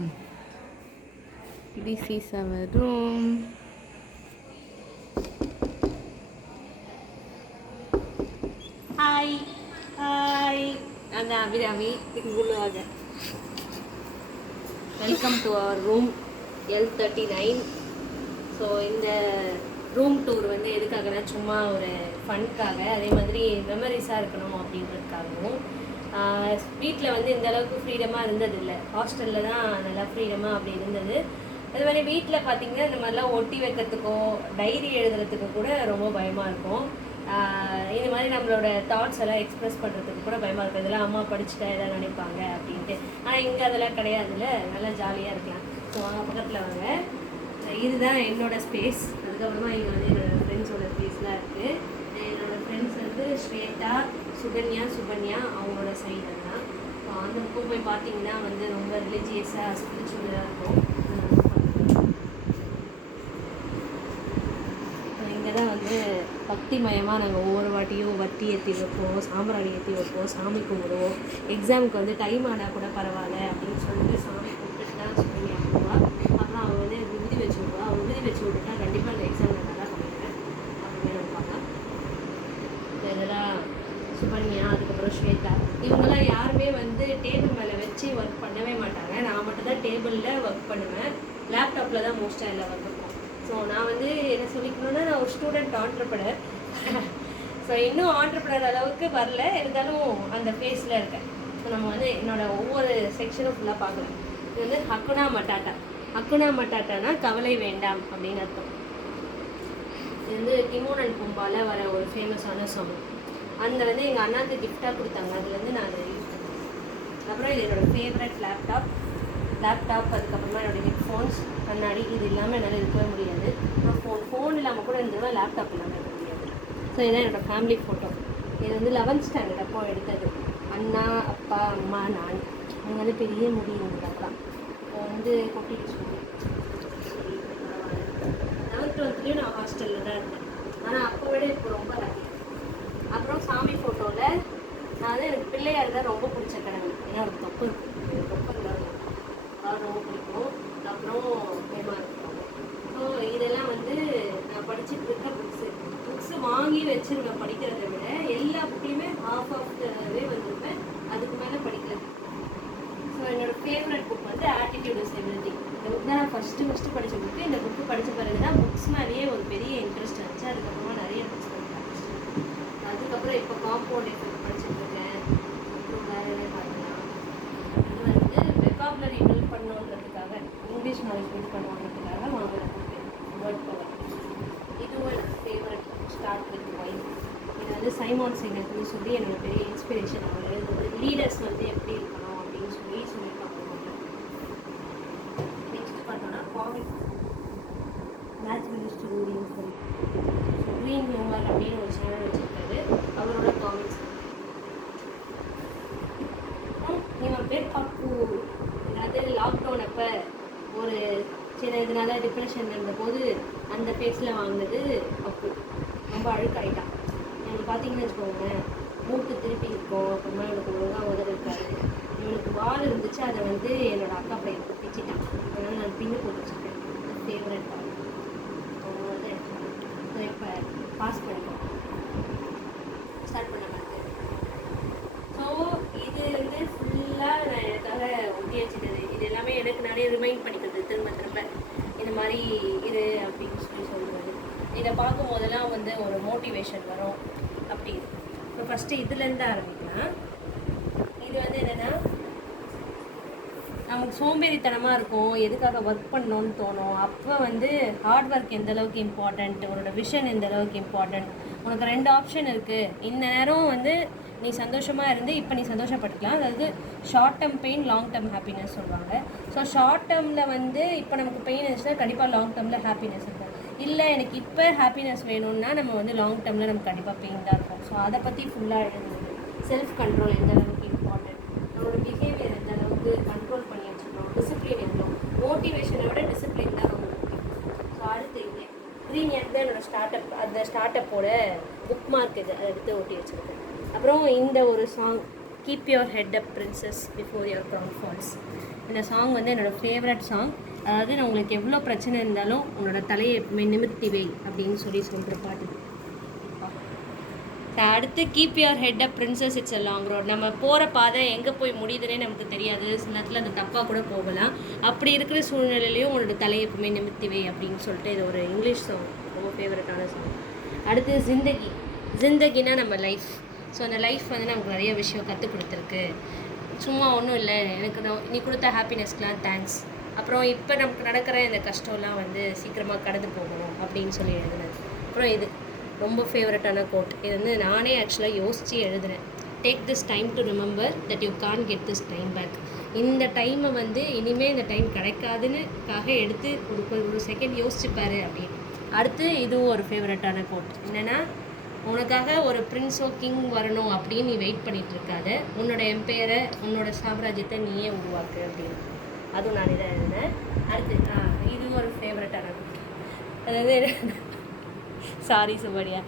This is our room. Hi. I'm Abhirami. Welcome to our room L39. So இந்த room tour வந்து எதுக்காகனா சும்மா ஒரு ஃபன்க்காக, அதே மாதிரி மெமரிஸாக இருக்கணும் அப்படின்றதுக்காகவும். வீட்டில் வந்து இந்த அளவுக்கு ஃப்ரீடமாக இருந்ததில்லை, ஹாஸ்டலில் தான் நல்லா ஃப்ரீடமாக அப்படி இருந்தது. அது மாதிரி வீட்டில் பார்த்திங்கன்னா இந்த மாதிரிலாம் ஒட்டி வைக்கிறதுக்கோ டைரி எழுதுறதுக்கு கூட ரொம்ப பயமாக இருக்கும். இது மாதிரி நம்மளோட தாட்ஸ் எல்லாம் எக்ஸ்ப்ரெஸ் பண்ணுறதுக்கு கூட பயமாக இருக்கும். இதெல்லாம் அம்மா படிச்சுட்டா எதாவது நினைப்பாங்க அப்படின்ட்டு. ஆனால் இங்கே அதெல்லாம் கிடையாதுல்ல, நல்லா ஜாலியாக இருக்கலாம். ஸோ வாங்க பக்கத்தில் வாங்க. இதுதான் என்னோடய ஸ்பேஸ். அதுக்கப்புறமா இங்கே வந்து என்னோடய ஃப்ரெண்ட்ஸோட ஸ்பேஸ்லாம் இருக்குது. என்னோடய ஃப்ரெண்ட்ஸ் வந்து ஸ்வேதா, சுகன்யா அவங்களோட சைடு தான். அந்த பக்கம் போய் பார்த்தீங்கன்னா வந்து ரொம்ப ரிலீஜியஸாக ஸ்பிரிச்சுவலாக இருக்கும். இங்கே தான் வந்து பக்திமயமாக நாங்கள் ஒவ்வொரு வாட்டியும் வட்டி ஏற்றி வைப்போம், சாம்பிராணி ஏற்றி வைப்போம், சாமி கும்பிடுவோம். எக்ஸாமுக்கு வந்து டைம் ஆனால் கூட பரவாயில்ல அப்படின்னு சொல்லிட்டு சாமி கும்பிட்டுட்டு தான் சொல்லி அனுப்புவா. அப்புறம் அவங்க வந்து விபூதி வச்சு விடுவா. அவங்க விபூதி வச்சு விட்டுட்டா கண்டிப்பாக அந்த எக்ஸாம் நான் நல்லா பண்ணிடுவேன் அப்படின்னு நினைப்பாங்க. இதெல்லாம் சுகன்யா, அதுக்கப்புறம் ஸ்வேதா, இவங்கெல்லாம் யாருமே வந்து டேபிள் மேலே வச்சு ஒர்க் பண்ணவே மாட்டாங்க. நான் மட்டும் தான் டேபிளில் ஒர்க் பண்ணுவேன். லேப்டாப்பில் தான் மோஸ்ட்டாக எல்லாம் ஒர்க் இருக்கும். ஸோ நான் வந்து என்ன சொல்லிக்கணுன்னா, நான் ஒரு ஸ்டூடெண்ட் ஆண்டர்ப்ரனர். ஸோ இன்னும் ஆண்டர்ப்ரனர் அளவுக்கு வரல, இருந்தாலும் அந்த ஃபேஸில் இருக்கேன். ஸோ நம்ம வந்து என்னோடய ஒவ்வொரு செக்ஷனும் ஃபுல்லாக பார்க்கலாம். இது வந்து ஹக்குனா மட்டாட்டா. ஹக்குனா மட்டாட்டானா கவலை வேண்டாம் அப்படின்னு அர்த்தம். இது வந்து டிமோன் அண்ட் பும்பாவில் வர ஒரு ஃபேமஸான சாங். அந்த வந்து எங்கள் அண்ணாவுக்கு கிஃப்டாக கொடுத்தாங்க. அதுலேருந்து நான் அதை யூஸ் பண்ணேன். அப்புறம் இது என்னோடய ஃபேவரட் லேப்டாப். அதுக்கப்புறமா என்னோடய ஹெட்ஃபோன்ஸ், கண்ணாடி, இது இல்லாமல் என்னால் இருக்கவே முடியாது. அப்புறம் ஃபோன் இல்லாமல் கூட இருந்ததுன்னா லேப்டாப் இல்லாமல் இருக்க முடியாது. ஸோ இதுதான் என்னோடய ஃபேமிலி ஃபோட்டோ. இது வந்து 11th ஸ்டாண்டர்ட் அப்போ எடுத்தது. அண்ணா, அப்பா, அம்மா, நான். அவங்க வந்து பெரிய முடியும் அப்பலாம் வந்து கொட்டிட்டு சொல்லி 11th 12th நான் ஹாஸ்டலில் தான் இருந்தேன். ஆனால் அப்போ விட இப்போ ரொம்ப ஹாப்பி. அப்புறம் சாமி ஃபோட்டோவில் நான் வந்து எனக்கு பிள்ளையார் தான் ரொம்ப பிடிச்ச கடவுள். ஏன்னா ஒரு தொப்பு ரொம்ப ரொம்ப பிடிக்கும். அப்புறம் பயமாக இருக்கும். ஸோ இதெல்லாம் வந்து நான் படிச்சுட்டு இருக்க புக்ஸு வாங்கி வச்சுருவேன். படிக்கிறத விட எல்லா புக்லேயுமே ஹாஃப் ஆஃப் வே வந்திருப்பேன், அதுக்கு மேலே படிக்கிறது. ஸோ என்னோடய ஃபேவரட் புக் வந்து ஆட்டிடியூட் இஸ் எவ்ரிதிங். இந்த புக் தான் நான் ஃபஸ்ட்டு படித்த புக்கு. இந்த புக்கு படித்த பிறகு தான் புக்ஸ் மேலேயே ஒரு பெரிய இன்ட்ரெஸ்ட் இருந்துச்சு. அதுக்கப்புறமா நிறைய புக்ஸ் படிப்பேன். அதுக்கப்புறம் இப்போ காம்பவுண்ட் எஃபெக்ட் படிச்சுட்ருக்கேன். அப்புறம் வேறு என்ன பார்க்கலாம், இது வந்து வெக்காபுலரி பில்ட் பண்ணணுன்றதுக்காக, இங்கிலீஷ் நாலேஜ் பில்ட் பண்ணுவாங்கிறதுக்காக வாங்கினேன் வேர்ட் பவர். இதுவும் எனக்கு ஃபேவரட். Start with Y. இது வந்து சைமான் சிங்கர்னு சொல்லி என்னோட பெரிய இன்ஸ்பிரேஷன். அவங்க எழுதுவது லீடர்ஸ் வந்து எப்படி இருக்கணும் அப்படின்னு சொல்லியிருக்காங்க. நெக்ஸ்ட் பார்த்தோன்னா காமிக் மேட்ச் மினிஸ்டர் ரூடிங் சொல்லி க்ரீன் ஹியூமர் அப்படின்னு ஒரு சேனல் வச்சுருக்காரு. அவரோட காமிக்ஸ். இவன் பேர் பப்பு. அதாவது லாக்டவுன் அப்போ ஒரு சின்ன இதனால டிப்ரெஷன் இருந்தபோது அந்த பேஸில் வாங்கினது பப்பு. ரொம்ப அழுக்காயிட்டான். எனக்கு பார்த்தீங்கன்னு வச்சுக்கோங்களேன், மூக்கு திருப்பி இருக்கும். அப்புறமா எனக்கு ஒழுங்காக உதவி இருக்காது. இவனுக்கு வால் இருந்துச்சு, அதை வந்து என்னோடய அக்கா பையன் பிச்சிட்டான். அதனால் நான் பின்னு போட்டு வச்சுருக்கேன். ஃபேவரட் வால். அவங்க வந்து இப்போ பாஸ் பண்ணிட்டோம், ஸ்டார்ட் பண்ண மாதிரி. ஸோ இது வந்து ஃபுல்லாக நான் எனக்காக ஒட்டி வச்சுட்டது. இது எல்லாமே எனக்கு நிறைய ரிமைண்ட் பண்ணிக்கிறது. திரும்ப இந்த மாதிரி இது அப்படின்னு சொல்லுவது. இதை பார்க்கும் போதெல்லாம் வந்து ஒரு மோட்டிவேஷன் வரும். அப்படி இப்போ ஃபஸ்ட்டு இதுலேருந்து ஆரம்பிக்கலாம். இது வந்து என்னென்னா, நமக்கு சோம்பேறித்தனமாக இருக்கும், எதுக்காக ஒர்க் பண்ணணும்னு தோணும். அப்போ வந்து ஹார்ட் ஒர்க் எந்த அளவுக்கு இம்பார்ட்டண்ட், உன்னோட விஷன் எந்த அளவுக்கு இம்பார்ட்டண்ட். உனக்கு 2 ஆப்ஷன் இருக்குது. இந்த நேரம் வந்து நீ சந்தோஷமாக இருந்து இப்போ நீ சந்தோஷப்பட்டுக்கலாம். அதாவது short term pain, long term happiness சொல்லுவாங்க. ஸோ ஷார்ட் டேர்மில் வந்து இப்போ நமக்கு பெயின் இருந்துச்சுன்னா கண்டிப்பாக லாங் டேர்மில் ஹாப்பினஸ் இருக்கும். இல்லை எனக்கு இப்போ ஹாப்பினஸ் வேணும்னா நம்ம வந்து லாங் டேர்மில் நமக்கு கண்டிப்பாக பெயின் தான் இருக்கும். ஸோ அதை பற்றி ஃபுல்லாக எழுதுது. செல்ஃப் கண்ட்ரோல் எந்த அளவுக்கு இம்பார்ட்டன்ட், நம்மளோட பிஹேவியர் எந்த அளவுக்கு கண்ட்ரோல் பண்ணி வச்சுக்கணும், டிசிப்ளின் எவ்வளோ. மோட்டிவேஷனை விட டிசிப்ளின் தான் ரொம்ப முக்கியம். ஸோ அடுத்து இங்கே க்ரீன் இயர் தான் என்னோடய ஸ்டார்ட்அப். அந்த ஸ்டார்ட்அப்போட புக் மார்க் இது, அதை எடுத்து ஒட்டி வச்சுருக்கேன். அப்புறம் இந்த ஒரு song, keep your head up princess before your crown falls. இந்த சாங் வந்து என்னோடய ஃபேவரட் சாங். அதாவது நான் உங்களுக்கு எவ்வளோ பிரச்சனை இருந்தாலும் உன்னோட தலையை நிமிர்த்தி வை அப்படின்னு சொல்கிற பாட்டு. அடுத்து keep your head up princess it's a long road. நம்ம போகிற பாதை எங்கே போய் முடியுதுன்னே நமக்கு தெரியாது. சில நேரத்தில் அந்த தப்பாக கூட போகலாம். அப்படி இருக்கிற சூழ்நிலையிலையும் உன்னோட தலையை எப்பவுமே நிமிர்த்தி வை அப்படின்னு சொல்லிட்டு இது ஒரு இங்கிலீஷ் சாங், ரொம்ப ஃபேவரட்டான சாங். அடுத்து ஜிந்தகி. ஜிந்தகினா நம்ம லைஃப். ஸோ அந்த லைஃப் வந்து நமக்கு நிறைய விஷயம் கற்றுக் கொடுத்துருக்கு. சும்மா ஒன்றும் இல்லை, எனக்கு நீ கொடுத்த ஹாப்பினஸ்க்கெலாம் தேங்க்ஸ். அப்புறம் இப்போ நமக்கு நடக்கிற இந்த கஷ்டம்லாம் வந்து சீக்கிரமாக கடந்து போகணும் அப்படின்னு சொல்லி எழுதினது. அப்புறம் இது ரொம்ப ஃபேவரட்டான கோட். இது வந்து நானே ஆக்சுவலாக யோசித்து எழுதுனேன். Take this time to remember that you can't get this time back. இந்த டைமை வந்து இனிமேல் இந்த டைம் கிடைக்காதுன்னுக்காக எடுத்து ஒரு செகண்ட் யோசிச்சுப்பாரு அப்படின்னு. அடுத்து இதுவும் ஒரு ஃபேவரட்டான கோட். என்னென்னா, உனக்காக ஒரு பிரின்ஸோ கிங் வரணும் அப்படின்னு நீ வெயிட் பண்ணிகிட்டு இருக்காத, உன்னோட எம்பையரை உன்னோட சாம்ராஜ்யத்தை நீயே உருவாக்கு அப்படின்னு. அதுவும் நான் இதை எழுதினேன். அடுத்து இது ஒரு ஃபேவரட்டான கோட். அதாவது sorry சுபடியா.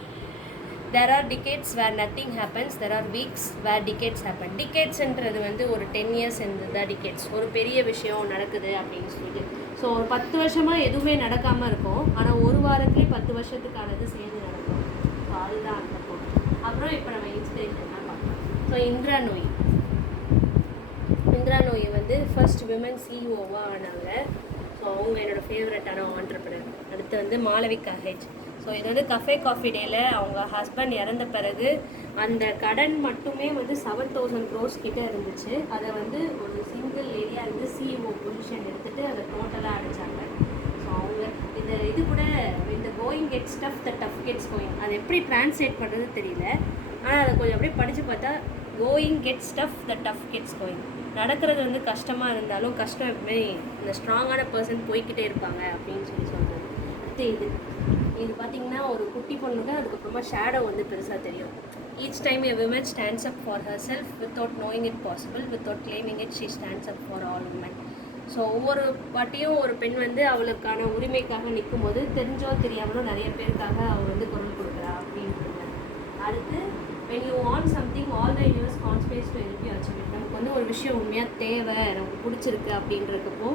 There are decades where nothing happens, there are weeks where decades happen. Decadesன்றது வந்து ஒரு 10 years தான் decades. ஒரு பெரிய விஷயம் நடக்குது அப்படின்னு சொல்லிட்டு. ஸோ ஒரு 10 வருஷமாக எதுவுமே நடக்காமல் இருக்கும், ஆனால் ஒரு வாரத்துலேயே 10 வருஷத்துக்கானது சேர்ந்து நடக்கும். ஸோ அதுதான் அந்த கோட். அப்புறம் இப்போ நம்ம இன்ஸ்பிரேஷன்லாம் பார்க்கலாம். ஸோ இந்திரா நோய் வந்து ஃபர்ஸ்ட் விமன் சிஇஓவாக ஆனாங்க. ஸோ அவங்க என்னோடய ஃபேவரட்டான ஆண்டர்ப்ரனர். அடுத்து வந்து மாளவிகா ஹெச். ஸோ இது வந்து கஃபே காஃபி டேயில் அவங்க ஹஸ்பண்ட் இறந்த பிறகு அந்த கடன் மட்டுமே வந்து 7,000 crores கிட்டே இருந்துச்சு. அதை வந்து ஒரு சிங்கிள் ஏரியா இருந்து சிஇஓ பொசிஷன் எடுத்துகிட்டு அதை டோட்டலாக அடைச்சாங்க. ஸோ அவங்க இது கூட இந்த கோயிங் கெட்ஸ் டஃப் த டஃப் கெட்ஸ் கோயிங், அது எப்படி டிரான்ஸ்லேட் பண்ணுறது தெரியல. ஆனால் அதை கொஞ்சம் அப்படியே படித்து பார்த்தா கோயிங் கெட்ஸ் டஃப் த டஃப் கெட்ஸ் கோயிங். நடக்கிறது வந்து கஷ்டமாக இருந்தாலும் கஷ்டம் எப்பவுமே இந்த ஸ்ட்ராங்கான பர்சன் போய்கிட்டே இருப்பாங்க அப்படின்னு சொல்கிறாங்க. அடுத்து இது பார்த்திங்கன்னா ஒரு குட்டி பொண்ணுக்கு அதுக்கப்புறமா ஷேடோ வந்து பெருசாக தெரியும். Each time a women stands up for herself without knowing it possible, without claiming it she stands up for all women. So ஒவ்வொரு வாட்டியும் ஒரு பெண் வந்து அவளுக்கான உரிமைக்காக நிற்கும் போது தெரிஞ்சோ தெரியாமலோ நிறைய பேருக்காக அவள் வந்து குரல் கொடுக்குறா அப்படின்றது. அடுத்து when you want something all the universe conspires to help you achieve it. நமக்கு வந்து ஒரு விஷயம் உண்மையாக தேவை, நமக்கு பிடிச்சிருக்கு அப்படின்றக்கப்போ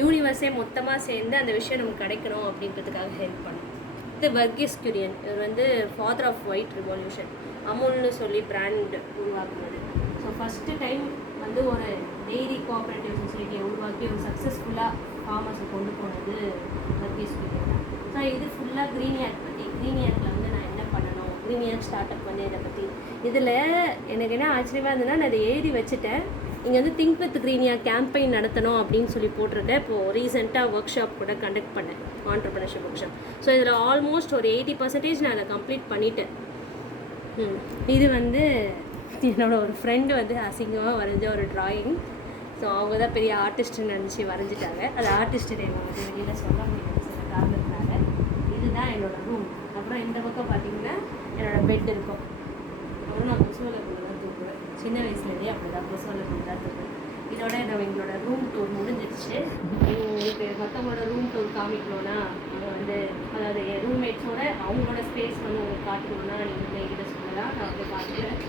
யூனிவர்ஸே மொத்தமாக சேர்ந்து அந்த விஷயம் நமக்கு கிடைக்கணும் அப்படின்றதுக்காக ஹெல்ப் பண்ணும். இது வர்கீஸ் குரியன். இவர் வந்து ஃபாதர் ஆஃப் ஒயிட் ரிவல்யூஷன், அமுல்னு சொல்லி பிராண்ட் உருவாக்குனது. ஸோ ஃபஸ்ட்டு டைம் வந்து ஒரு டெய்ரி கோஆப்ரேட்டிவ் சொசைட்டியை உருவாக்கி ஒரு சக்ஸஸ்ஃபுல்லாக ஃபார்மர்ஸை கொண்டு போனது வர்கீஸ் குரியன் தான். ஸோ இது ஃபுல்லாக க்ரீனியாக் பற்றி. க்ரீனியாக்கில் வந்து நான் என்ன பண்ணணும், க்ரீனியாக் ஸ்டார்ட் அப் வந்து இதை பற்றி. இதில் எனக்கு என்ன ஆச்சரியமாக இருந்ததுன்னா, நான் இதை எழுதி வச்சுட்டேன். இங்கே வந்து திங்க் வித் க்ரீனியா கேம்பெயின் நடத்தணும் அப்படின்னு சொல்லி போட்டிருக்கேன். இப்போது ரீசெண்டாக ஒர்க் ஷாப் கூட கண்டக்ட் பண்ணேன், ஆண்டர்ப்ரனர்ஷிப் ஒர்க் ஷாப். ஸோ இதில் ஆல்மோஸ்ட் ஒரு 80% நான் அதை கம்ப்ளீட் பண்ணிட்டேன். இது வந்து என்னோட ஒரு ஃப்ரெண்டு வந்து அசிங்கமாக வரைஞ்ச ஒரு ட்ராயிங். ஸோ அவங்க தான் பெரிய ஆர்டிஸ்ட்டுன்னு நினச்சி வரைஞ்சிட்டாங்க. அது ஆர்டிஸ்ட்டு நான் வந்து வெளியில் சொல்ல முடியாது சில காரணத்தினால. இதுதான் என்னோடய ரூம். அப்புறம் இந்த பக்கம் பார்த்திங்கன்னா என்னோடய பெட் இருக்கும். அப்புறம் நான் கொசுவலைக்குள்ளே தான் தூக்குவேன். சின்ன வயசுலேருந்தே அப்படி தான் கொசுவலைக்குள்ளே தான் தூக்குவேன். இதோட நம்ம எங்களோட ரூம் டூர் முடிஞ்சிருச்சு. உங்களுக்கு மற்றவங்களோட ரூம் டூர் காமிக்கணுன்னா அவங்க வந்து, அதாவது என் ரூம்மேட்ஸோட அவங்களோட ஸ்பேஸ் வந்து உங்களுக்கு காட்டணுன்னா நீங்கள் என்கிட்ட சொல்லலாம், நான் வந்து பார்த்துக்கிறேன்.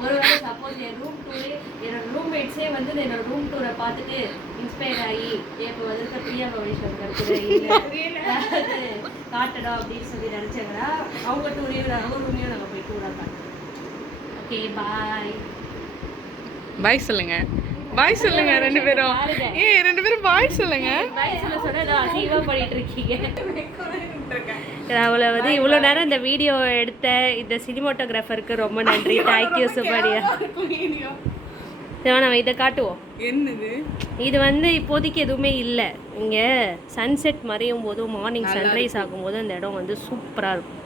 ஒரு வேளை சப்போஸ் என் ரூம் டூரே என்னோடய ரூம்மேட்ஸே வந்து என்னோடய ரூம் டூரை பார்த்துட்டு இன்ஸ்பயர் ஆகி இப்போ வந்து பிரியா பவிஷ்ணன் கிடைச்சது இல்லை காட்டணும் அப்படின்னு சொல்லி நினச்சாங்கன்னா அவங்க டூரையும் அவங்க ரூமையும் நம்ம போய் டூராக காட்டணும். ஓகே, பாய். பாய் சொல்லுங்க. பாய் சொல்லுங்க ரெண்டு பேரும். ரெண்டு பேரும் பாய் சொல்லுங்க. பாய் சொல்ல சொன்னா அசிங்கமா பண்ணிட்டு இருக்கீங்க. அவளை வந்து இவ்வளோ நேரம் இந்த வீடியோ எடுத்த இந்த சினிமாட்டோகிராஃபருக்கு ரொம்ப நன்றி. தேங்க்யூ சுபாரியா. நம்ம இதை காட்டுவோம். என்னது இது வந்து இப்போதைக்கு எதுவுமே இல்லை. இங்கே சன்செட் மறையும் போதும் மார்னிங் சன்ரைஸ் ஆகும்போது அந்த இடம் வந்து சூப்பராக இருக்கும்.